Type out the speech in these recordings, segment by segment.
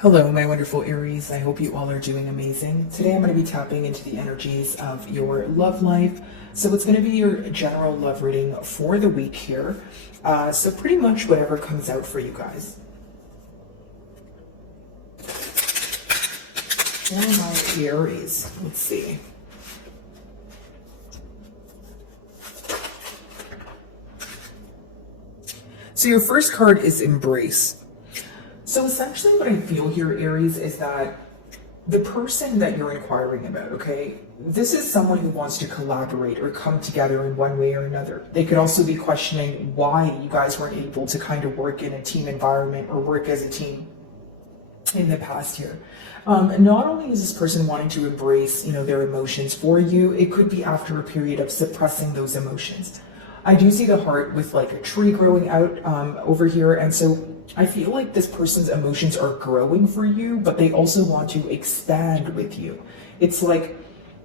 Hello, my wonderful Aries. I hope you all are doing amazing. Today I'm going to be tapping into the energies of your love life. So it's going to be your general love reading for the week here. So pretty much whatever comes out for you guys. For my Aries, let's see. So your first card is Embrace. So essentially what I feel here, Aries, is that the person that you're inquiring about, okay, this is someone who wants to collaborate or come together in one way or another. They could also be questioning why you guys weren't able to kind of work in a team environment or work as a team in the past here. Not only is this person wanting to embrace, their emotions for you, it could be after a period of suppressing those emotions. I do see the heart with like a tree growing out over here, and so I feel like this person's emotions are growing for you, but they also want to expand with you. It's like,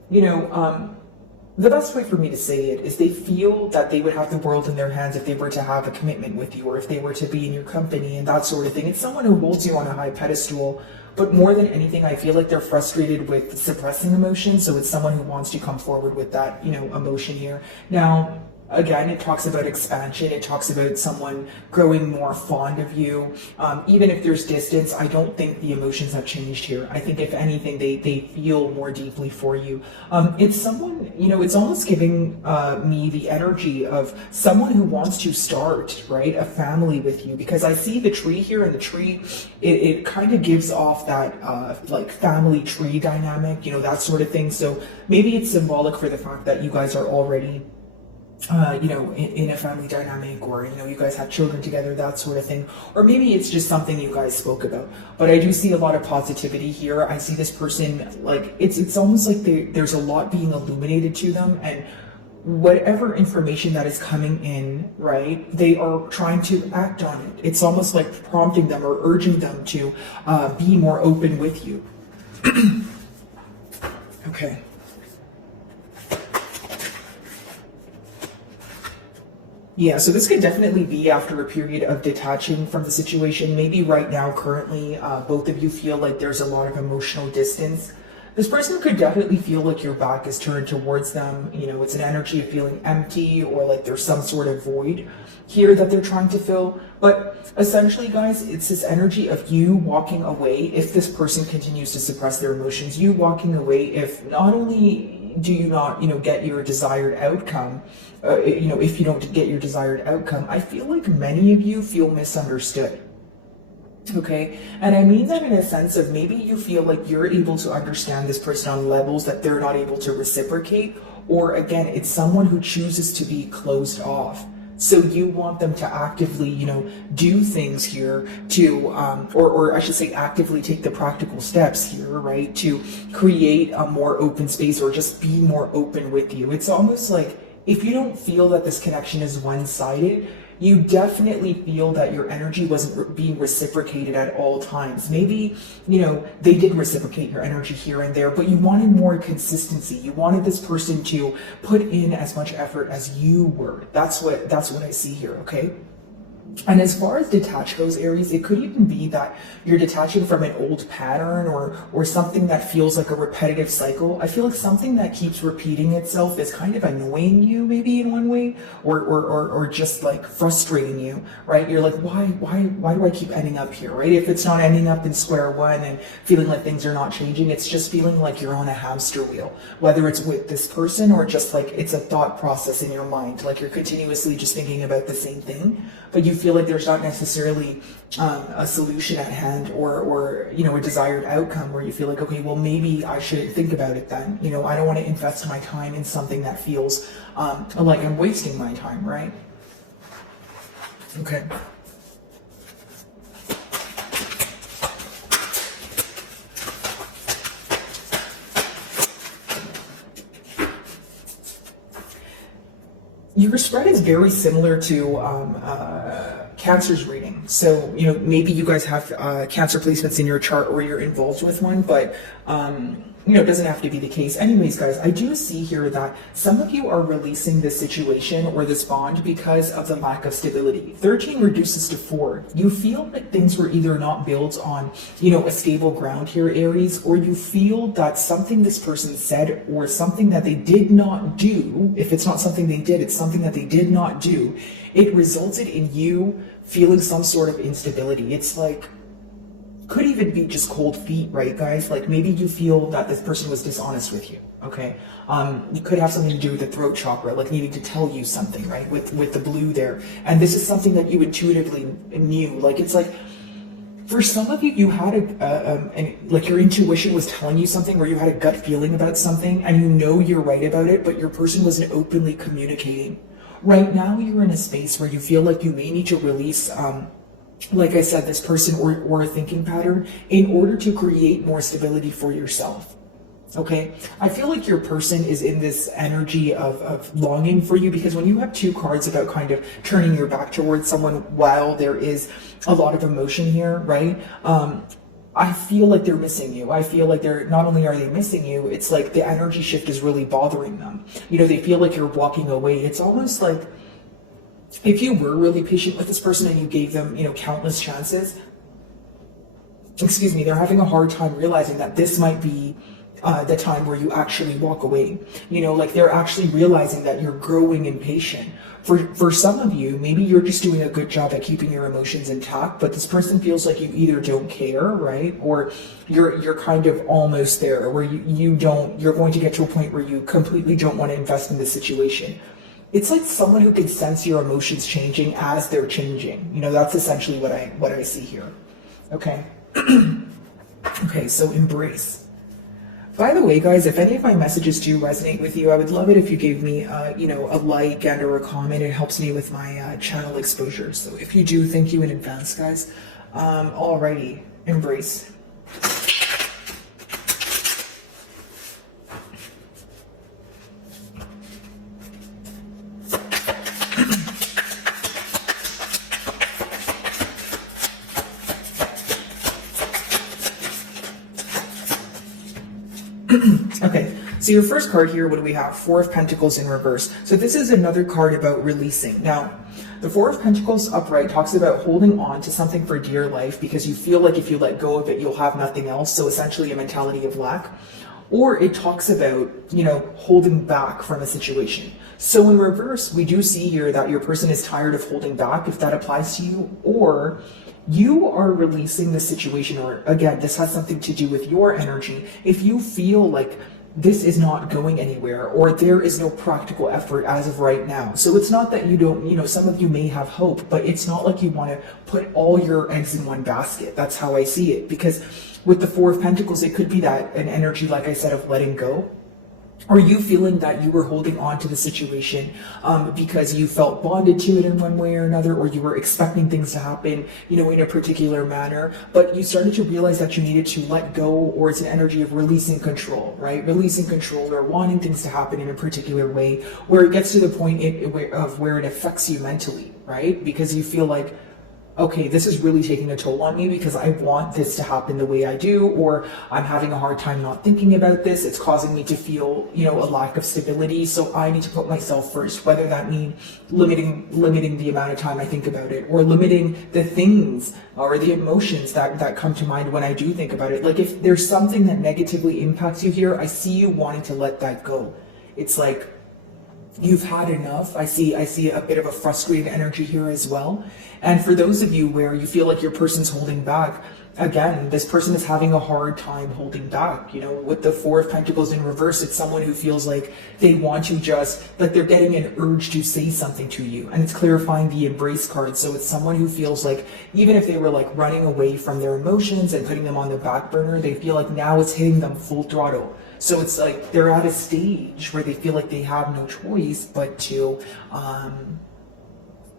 the best way for me to say it is they feel that they would have the world in their hands if they were to have a commitment with you, or if they were to be in your company and that sort of thing. It's someone who holds you on a high pedestal, but more than anything, I feel like they're frustrated with suppressing emotions. So it's someone who wants to come forward with that, emotion here. Now, again, it talks about expansion. It talks about someone growing more fond of you. Even if there's distance, I don't think the emotions have changed here. I think if anything, they feel more deeply for you. It's someone, it's almost giving me the energy of someone who wants to start, right, a family with you. Because I see the tree here, and the tree, it kind of gives off that like family tree dynamic, that sort of thing. So maybe it's symbolic for the fact that you guys are already in a family dynamic, or, you guys have children together, that sort of thing. Or maybe it's just something you guys spoke about. But I do see a lot of positivity here. I see this person, like, it's almost like there's a lot being illuminated to them, and whatever information that is coming in, right, they are trying to act on it. It's almost like prompting them or urging them to be more open with you. Okay. Yeah, so this could definitely be after a period of detaching from the situation. Maybe right now, currently, both of you feel like there's a lot of emotional distance. This person could definitely feel like your back is turned towards them. It's an energy of feeling empty, or like there's some sort of void here that they're trying to fill. But essentially, guys, it's this energy of you walking away if this person continues to suppress their emotions. You walking away if not only do you not, get your desired outcome, if you don't get your desired outcome, I feel like many of you feel misunderstood. Okay, and I mean that in a sense of maybe you feel like you're able to understand this person on levels that they're not able to reciprocate, or again, it's someone who chooses to be closed off. So you want them to actively, do things here to, or I should say actively take the practical steps here, right, to create a more open space, or just be more open with you. It's almost like if you don't feel that this connection is one-sided, you definitely feel that your energy wasn't being reciprocated at all times. Maybe, they did reciprocate your energy here and there, but you wanted more consistency. You wanted this person to put in as much effort as you were. That's what I see here, okay? And as far as detach goes, Aries, it could even be that you're detaching from an old pattern, or something that feels like a repetitive cycle. I feel like something that keeps repeating itself is kind of annoying you, maybe in one way, or just like frustrating you, right? You're like, why do I keep ending up here, right? If it's not ending up in square one and feeling like things are not changing, it's just feeling like you're on a hamster wheel, whether it's with this person or just like it's a thought process in your mind, like you're continuously just thinking about the same thing, but you feel like there's not necessarily a solution at hand, or a desired outcome, where you feel like, okay, well, maybe I should think about it then. I don't want to invest my time in something that feels like I'm wasting my time, right? Okay. Your spread is very similar to Cancer's reading. So, you know, maybe you guys have Cancer placements in your chart or you're involved with one, but, you know, it doesn't have to be the case. Anyways, guys, I do see here that some of you are releasing this situation or this bond because of the lack of stability. 13 reduces to 4. You feel that things were either not built on, you know, a stable ground here, Aries, or you feel that something this person said or something that they did not do, if it's not something they did, it's something that they did not do, it resulted in you feeling some sort of instability. It's like, could even be just cold feet, right, guys? Like maybe you feel that this person was dishonest with you, okay? It could have something to do with the throat chakra, like needing to tell you something, right, with the blue there. And this is something that you intuitively knew. Like it's like, for some of you, you had like your intuition was telling you something, or you had a gut feeling about something, and you know you're right about it, but your person wasn't openly communicating. Right now, you're in a space where you feel like you may need to release, like I said, this person or a thinking pattern in order to create more stability for yourself. Okay, I feel like your person is in this energy of longing for you, because when you have 2 cards about kind of turning your back towards someone while there is a lot of emotion here, right? I feel like they're missing you. I feel like they're, not only are they missing you, it's like the energy shift is really bothering them. You know, they feel like you're walking away. It's almost like if you were really patient with this person and you gave them, you know, countless chances, excuse me, they're having a hard time realizing that this might be the time where you actually walk away. You know, like they're actually realizing that you're growing impatient. For some of you, maybe you're just doing a good job at keeping your emotions intact, but this person feels like you either don't care, right? Or you're kind of almost there, where you're going to get to a point where you completely don't want to invest in this situation. It's like someone who can sense your emotions changing as they're changing. You know, that's essentially what I see here. Okay. Okay, so embrace. By the way, guys, if any of my messages do resonate with you, I would love it if you gave me, you know, a like and or a comment. It helps me with my channel exposure. So if you do, thank you in advance, guys. Alrighty, embrace. Okay, so your first card here, what do we have? 4 of Pentacles in reverse. So this is another card about releasing. Now, the 4 of Pentacles upright talks about holding on to something for dear life because you feel like if you let go of it, you'll have nothing else. So essentially a mentality of lack. Or it talks about, you know, holding back from a situation. So in reverse, we do see here that your person is tired of holding back, if that applies to you, or you are releasing the situation, or again, this has something to do with your energy. If you feel like this is not going anywhere, or there is no practical effort as of right now. So it's not that you don't, you know, some of you may have hope, but it's not like you want to put all your eggs in one basket. That's how I see it. Because with the 4 of Pentacles, it could be that an energy, like I said, of letting go. Or you feeling that you were holding on to the situation because you felt bonded to it in one way or another, or you were expecting things to happen, you know, in a particular manner, but you started to realize that you needed to let go, or it's an energy of releasing control, right? Releasing control or wanting things to happen in a particular way, where it gets to the point of where it affects you mentally, right? Because you feel like, okay, this is really taking a toll on me because I want this to happen the way I do, or I'm having a hard time not thinking about this. It's causing me to feel, you know, a lack of stability. So I need to put myself first, whether that means limiting the amount of time I think about it, or limiting the things or the emotions that come to mind when I do think about it. Like if there's something that negatively impacts you here, I see you wanting to let that go. It's like you've had enough. I see a bit of a frustrated energy here as well. And for those of you where you feel like your person's holding back, again, this person is having a hard time holding back. You know, with the 4 of Pentacles in reverse, it's someone who feels like they want to just, like they're getting an urge to say something to you. And it's clarifying the embrace card. So it's someone who feels like even if they were like running away from their emotions and putting them on the back burner, they feel like now it's hitting them full throttle. So it's like they're at a stage where they feel like they have no choice but to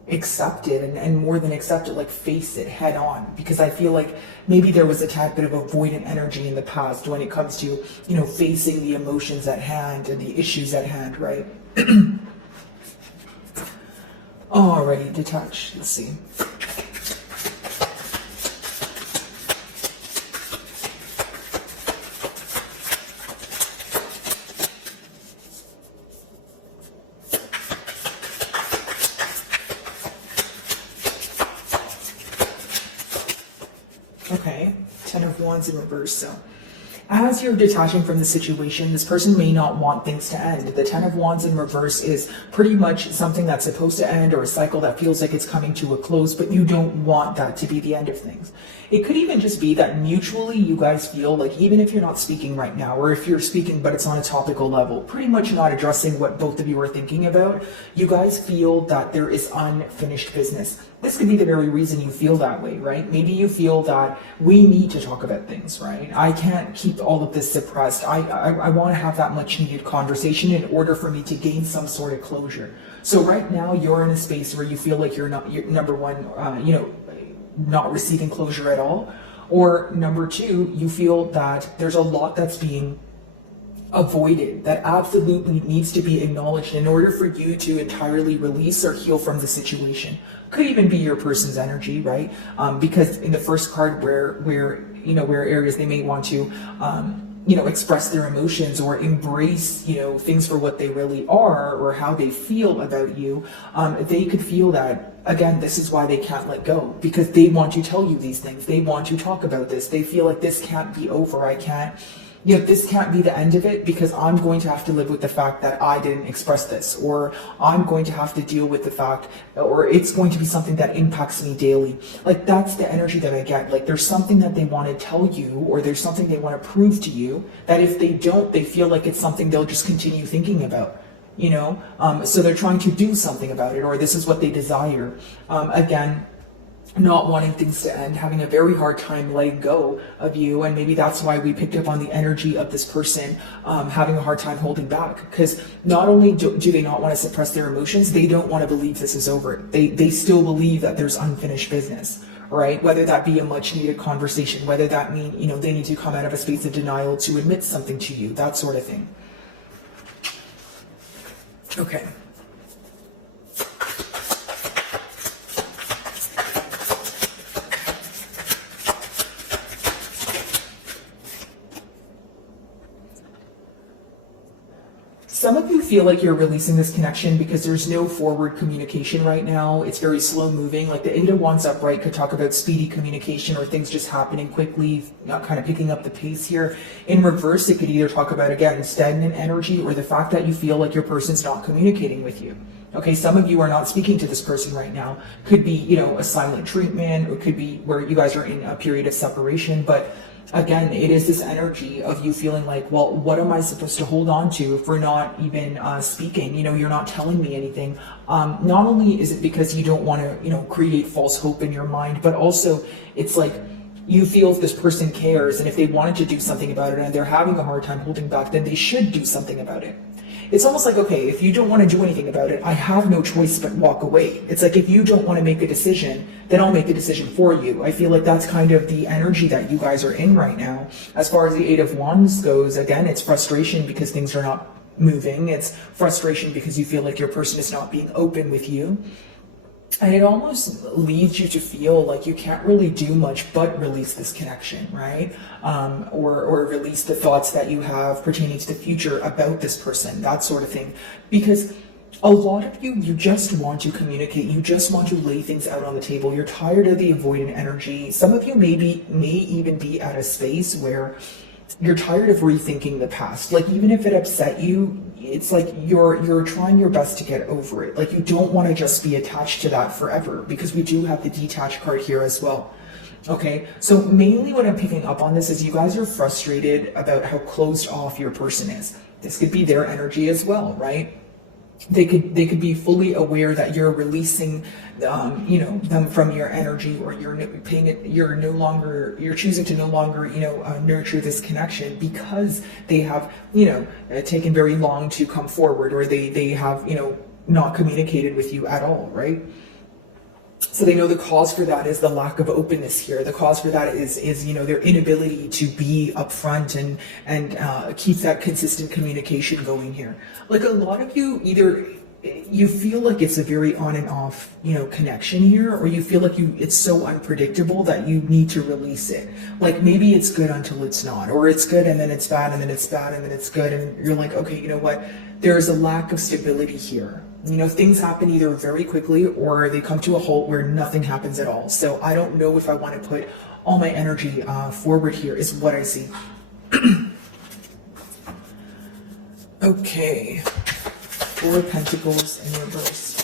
accept it, and more than accept it, like face it head on. Because I feel like maybe there was a tad bit of avoidant energy in the past when it comes to, you know, facing the emotions at hand and the issues at hand, right? Alrighty, detach. Let's see. Okay, 10 of Wands in reverse. So as you're detaching from the situation, this person may not want things to end. The 10 of Wands in reverse is pretty much something that's supposed to end, or a cycle that feels like it's coming to a close, but you don't want that to be the end of things. It could even just be that mutually you guys feel like, even if you're not speaking right now, or if you're speaking but it's on a topical level, pretty much not addressing what both of you are thinking about, you guys feel that there is unfinished business. This could be the very reason you feel that way, right? Maybe you feel that we need to talk about things, right? I can't keep all of this suppressed. I want to have that much needed conversation in order for me to gain some sort of closure. So right now you're in a space where you feel like you're number one, not receiving closure at all. Or number two, you feel that there's a lot that's being avoided that absolutely needs to be acknowledged in order for you to entirely release or heal from the situation. Could even be your person's energy, right? Because in the first card where Aries, they may want to express their emotions or embrace things for what they really are or how they feel about you, they could feel that, again, this is why they can't let go, because they want to tell you these things, they want to talk about this, they feel like this can't be over, this can't be the end of it, because I'm going to have to live with the fact that I didn't express this, or I'm going to have to deal with the fact, or it's going to be something that impacts me daily. Like, that's the energy that I get. Like, there's something that they want to tell you, or there's something they want to prove to you, that if they don't, they feel like it's something they'll just continue thinking about. So they're trying to do something about it, or this is what they desire. Again, not wanting things to end, having a very hard time letting go of you, and maybe that's why we picked up on the energy of this person having a hard time holding back, because not only do they not want to suppress their emotions, they don't want to believe this is over. They still believe that there's unfinished business, right? Whether that be a much needed conversation, whether that mean they need to come out of a space of denial to admit something to you, that sort of thing. Okay. Some of you feel like you're releasing this connection because there's no forward communication right now. It's very slow moving. Like the 8 of Wands upright could talk about speedy communication or things just happening quickly, not kind of picking up the pace here. In reverse, it could either talk about, again, stagnant energy, or the fact that you feel like your person's not communicating with you. Okay, some of you are not speaking to this person right now. Could be, a silent treatment, or could be where you guys are in a period of separation, but again, it is this energy of you feeling like, well, what am I supposed to hold on to if we're not even speaking? You're not telling me anything. Not only is it because you don't want to, create false hope in your mind, but also it's like you feel if this person cares, and if they wanted to do something about it and they're having a hard time holding back, then they should do something about it. It's almost like, okay, if you don't want to do anything about it, I have no choice but walk away. It's like, if you don't want to make a decision, then I'll make the decision for you. I feel like that's kind of the energy that you guys are in right now. As far as the 8 of Wands goes, again, it's frustration because things are not moving. It's frustration because you feel like your person is not being open with you. And it almost leads you to feel like you can't really do much but release this connection, right? Or release the thoughts that you have pertaining to the future about this person, that sort of thing. Because a lot of you just want to communicate. You just want to lay things out on the table. You're tired of the avoidant energy. Some of you may even be at a space where you're tired of rethinking the past. Like, even if it upset you, it's like you're trying your best to get over it. Like, you don't want to just be attached to that forever, because we do have the detached card here as well. Okay, so mainly what I'm picking up on this is you guys are frustrated about how closed off your person is. This could be their energy as well, right? They could be fully aware that you're releasing, them from your energy, or you're choosing to no longer, nurture this connection because they have, taken very long to come forward, or they have, not communicated with you at all, right? So they know the cause for that is the lack of openness here. The cause for that is their inability to be upfront and keep that consistent communication going here. Like, a lot of you, either you feel like it's a very on and off, connection here, or you feel like it's so unpredictable that you need to release it. Like, maybe it's good until it's not, or it's good and then it's bad and then it's bad and then it's good, and you're like, okay, you know what? There is a lack of stability here. Things happen either very quickly or they come to a halt where nothing happens at all. So I don't know if I want to put all my energy forward here is what I see. Okay, Four of Pentacles in reverse.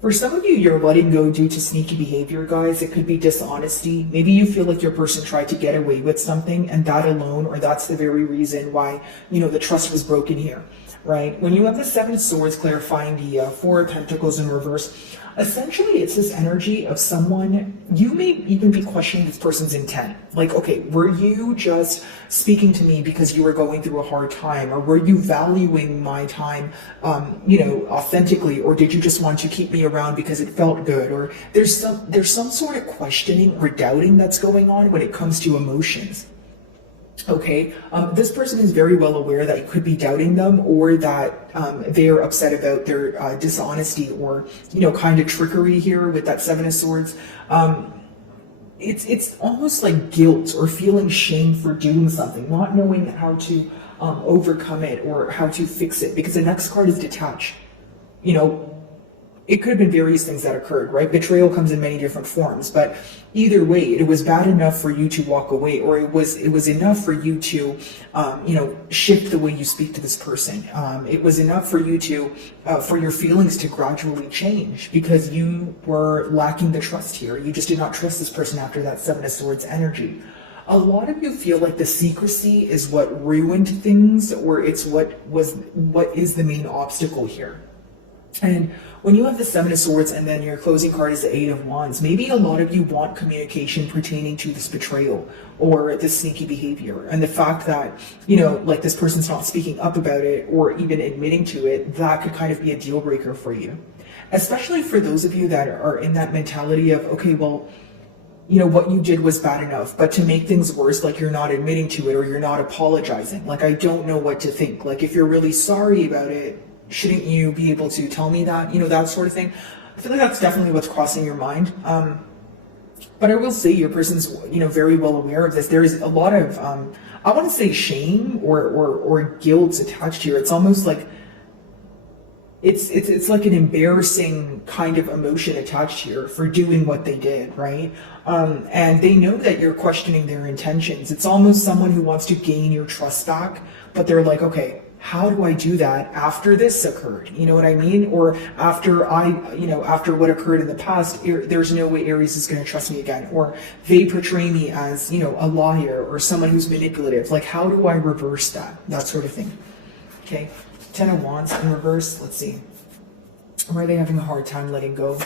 For some of you, you're letting go due to sneaky behavior, guys. It could be dishonesty. Maybe you feel like your person tried to get away with something, and that alone, or that's the very reason why, the trust was broken here, right? When you have the Seven of Swords clarifying the Four of Pentacles in reverse, essentially it's this energy of someone, you may even be questioning this person's intent. Like, okay, were you just speaking to me because you were going through a hard time, or were you valuing my time, authentically, or did you just want to keep me around because it felt good? Or there's some sort of questioning or doubting that's going on when it comes to emotions. Okay, this person is very well aware that you could be doubting them, or that they are upset about their dishonesty, or kind of trickery here with that Seven of Swords. It's almost like guilt or feeling shame for doing something, not knowing how to overcome it or how to fix it, because the next card is detach. It could have been various things that occurred, right? Betrayal comes in many different forms, but either way, it was bad enough for you to walk away, or it was enough for you to, shift the way you speak to this person. It was enough for you to, for your feelings to gradually change, because you were lacking the trust here. You just did not trust this person after that Seven of Swords energy. A lot of you feel like the secrecy is what ruined things, or it's what is the main obstacle here. And when you have the Seven of Swords and then your closing card is the Eight of Wands, maybe a lot of you want communication pertaining to this betrayal or this sneaky behavior. And the fact that, this person's not speaking up about it or even admitting to it, that could kind of be a deal breaker for you. Especially for those of you that are in that mentality of, okay, well, what you did was bad enough, but to make things worse, like, you're not admitting to it or you're not apologizing. Like, I don't know what to think. Like, if you're really sorry about it, shouldn't you be able to tell me that, that sort of thing? I feel like that's definitely what's crossing your mind. But I will say your person's, very well aware of this. There is a lot of, I want to say shame or guilt attached here. It's almost like, it's like an embarrassing kind of emotion attached here for doing what they did, right? And they know that you're questioning their intentions. It's almost someone who wants to gain your trust back, but they're like, okay, how do I do that after this occurred? You know what I mean? Or after after what occurred in the past, there's no way Aries is going to trust me again. Or they portray me as, a liar or someone who's manipulative. Like, how do I reverse that? That sort of thing. Okay. Ten of Wands in reverse. Let's see. Why are they having a hard time letting go?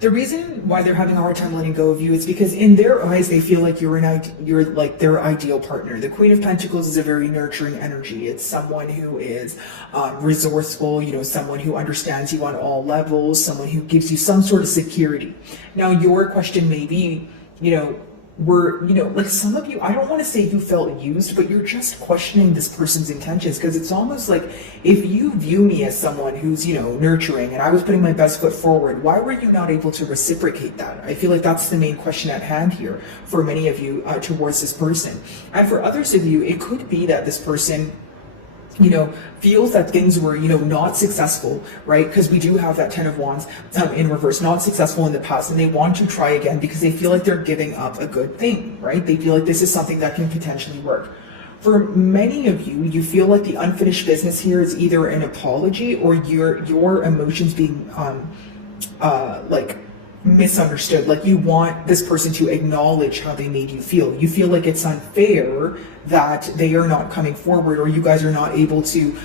The reason why they're having a hard time letting go of you is because in their eyes, they feel like you're like their ideal partner. The Queen of Pentacles is a very nurturing energy. It's someone who is resourceful, someone who understands you on all levels, someone who gives you some sort of security. Now, your question may be, like some of you, I don't want to say you felt used, but you're just questioning this person's intentions, because it's almost like, if you view me as someone who's, nurturing, and I was putting my best foot forward, why were you not able to reciprocate that? I feel like that's the main question at hand here for many of you towards this person. And for others of you, it could be that this person feels that things were, not successful, right? Because we do have that Ten of Wands in reverse, not successful in the past, and they want to try again because they feel like they're giving up a good thing, right? They feel like this is something that can potentially work. For many of you, you feel like the unfinished business here is either an apology or your emotions being misunderstood. Like, you want this person to acknowledge how they made you feel. You feel like it's unfair that they are not coming forward, or you guys are not able to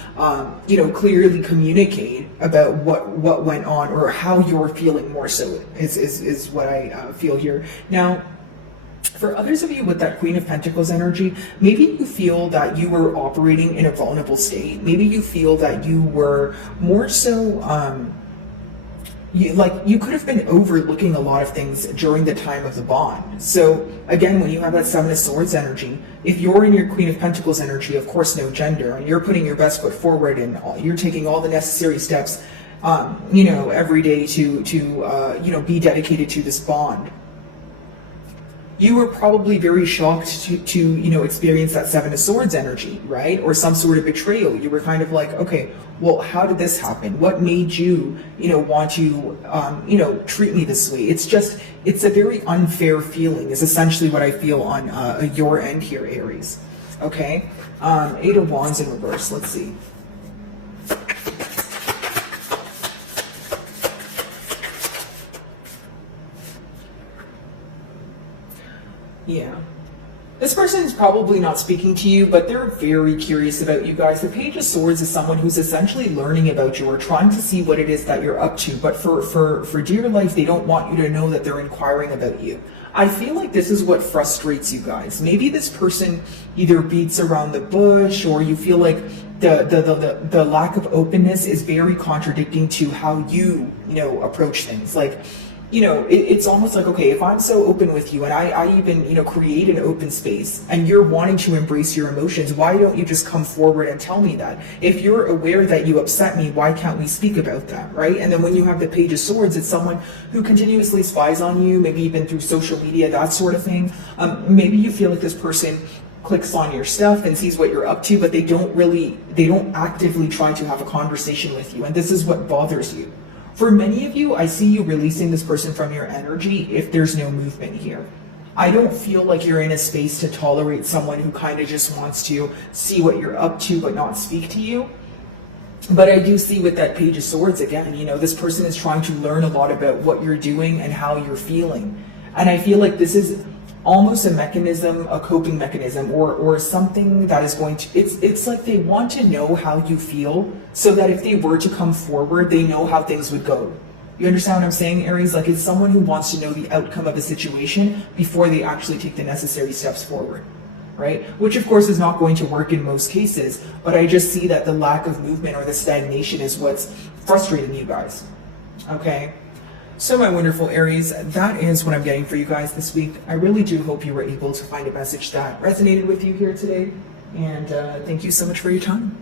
clearly communicate about what went on, or how you're feeling, more so is what I feel here. Now, for others of you with that Queen of Pentacles energy, maybe you feel that you were operating in a vulnerable state. Maybe you feel that you were more so you could have been overlooking a lot of things during the time of the bond. So again, when you have that Seven of Swords energy, if you're in your Queen of Pentacles energy, of course, no gender, and you're putting your best foot forward, and you're taking all the necessary steps you know, every day to you know, be dedicated to this bond. You were probably very shocked to you know, experience that Seven of Swords energy, right? Or some sort of betrayal. You were kind of like, okay, well, how did this happen? What made you, you know, want to, you know, treat me this way? It's just, it's a very unfair feeling is essentially what I feel on your end here, Aries. Okay? Eight of Wands in reverse. Let's see. Yeah. This person is probably not speaking to you, but they're very curious about you guys. The Page of Swords is someone who's essentially learning about you or trying to see what it is that you're up to. But for dear life, they don't want you to know that they're inquiring about you. I feel like this is what frustrates you guys. Maybe this person either beats around the bush, or you feel like the lack of openness is very contradicting to how you know, approach things. Like, you know, it's almost like, okay, if I'm so open with you and I even, you know, create an open space and you're wanting to embrace your emotions, why don't you just come forward and tell me that? If you're aware that you upset me, why can't we speak about that, right? And then when you have the Page of Swords, it's someone who continuously spies on you, maybe even through social media, that sort of thing. Maybe you feel like this person clicks on your stuff and sees what you're up to, but they don't actively try to have a conversation with you. And this is what bothers you. For many of you, I see you releasing this person from your energy if there's no movement here. I don't feel like you're in a space to tolerate someone who kind of just wants to see what you're up to but not speak to you. But I do see with that Page of Swords, again, you know, this person is trying to learn a lot about what you're doing and how you're feeling. And I feel like this is almost a mechanism, a coping mechanism, or something that is going to, it's like they want to know how you feel so that if they were to come forward, they know how things would go. You understand what I'm saying, Aries? Like, it's someone who wants to know the outcome of a situation before they actually take the necessary steps forward, right? Which of course is not going to work in most cases, but I just see that the lack of movement or the stagnation is what's frustrating you guys, okay? So my wonderful Aries, that is what I'm getting for you guys this week. I really do hope you were able to find a message that resonated with you here today. And thank you so much for your time.